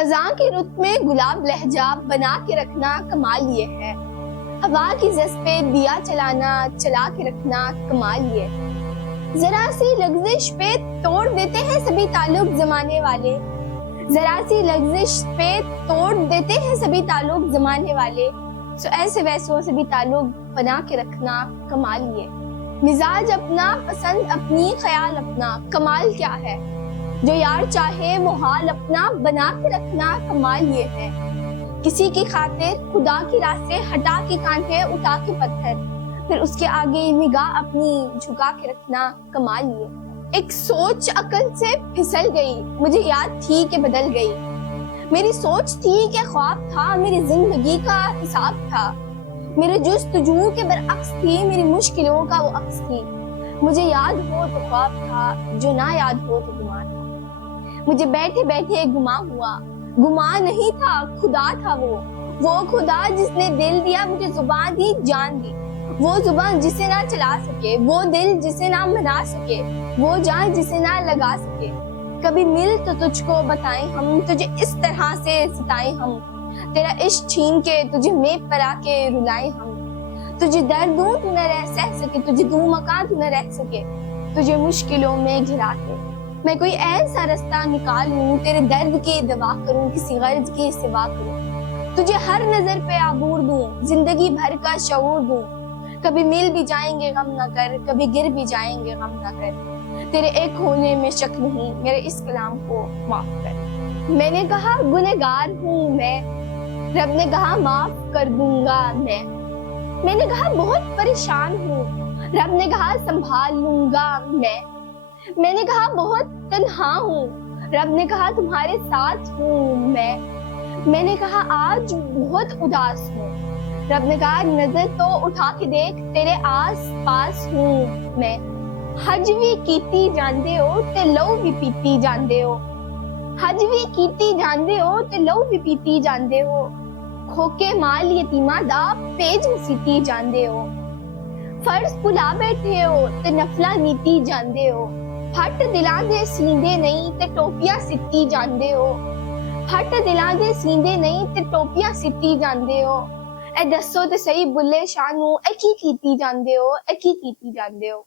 خزاں کی رت میں گلاب لہجہ بنا کے رکھنا کمال یہ ہے، ہوا کی زس پہ دیا چلانا چلا کے رکھنا کمال یہ ہے، ذرا سی لغزش پہ توڑ دیتے ہیں سبھی تعلق زمانے والے، ذرا سی لغزش پہ توڑ دیتے ہیں سبھی تعلق زمانے والے، سو ایسے ویسوں سے بھی تعلق بنا کے رکھنا کمال یہ ہے، مزاج اپنا پسند اپنی خیال اپنا کمال کیا ہے، جو یار چاہے وہ حال اپنا بنا کے رکھنا کمال یہ ہے، کسی کی خاطر خدا کی راہ سے ہٹا کے کانٹے اٹھا کے پتھر، پھر اس کے آگے نگاہ اپنی جھکا کے رکھنا کمال یہ ہے، ایک سوچ عقل سے پھسل گئی مجھے یاد تھی کہ بدل گئی، میری سوچ تھی کہ خواب تھا میری زندگی کا حساب تھا، میرے جستجو کے برعکس تھی میری مشکلوں کا وہ عکس تھی، مجھے یاد ہو تو خواب تھا جو نہ یاد ہو تو گمان تھا، مجھے بیٹھے بیٹھے گما ہوا، گما نہیں تھا خدا تھا وہ خدا جس نے دل دیا مجھے زبان دی جان دی، وہ زبان جسے نہ چلا سکے، وہ دل جسے نہ منا سکے، وہ جان جسے نہ لگا سکے، کبھی مل تو تجھ کو بتائیں ہم تجھے اس طرح سے ستائیں ہم، تیرا عشق چھین کے تجھے میپ پر آ کے رلائیں ہم، تجھے درد دوں تو نہ رہ سہ سکے، تجھے دوں مکان تو نہ رہ سکے، تجھے مشکلوں میں گھرا کے میں کوئی ایسا رستہ نکالوں، تیرے درد کی دوا کروں، کسی غرض کی سوا کروں، تجھے ہر نظر پہ عبور دوں، زندگی بھر کا شعور دوں، کبھی مل بھی جائیں گے غم نہ کر، کبھی گر بھی جائیں گے غم نہ کر، تیرے ایک ہونے میں شک نہیں، میرے اس کلام کو معاف کر، میں نے کہا گنہگار ہوں میں، رب نے کہا معاف کر دوں گا میں نے کہا بہت پریشان ہوں، رب نے کہا سنبھال لوں گا میں نے کہا بہت تنہا ہوں، رب نے کہا تمہارے ساتھ ہوں میں نے کہا آج بہت اداس ہوں، رب نے کہا نظر تو اٹھا کے دیکھ تیرے آس پاس ہوں میں، حج بھی کیتی جاندے ہو تے لو بھی پیتی جاندے ہو، حج بھی کیتی جاندے ہو تے لو بھی پیتی جاندے ہو، کھوکے مال یتیماں دا پیج مسیتی جاندے ہو، فرض بھلا بیٹھے ہو تے نفلا نیتی جاندے ہو، ہٹ دلاں دے سیندے نہیں تے ٹوپیاں سیتی جاندے ہو، ہٹ دلاں دے سیندے نہیں تے ٹوپیاں سیتی جاندے ہو، اے دسو تے صحیح بلے شاہ نوں اے کی کیتی جاندے ہو، اے کی کیتی جاندے ہو۔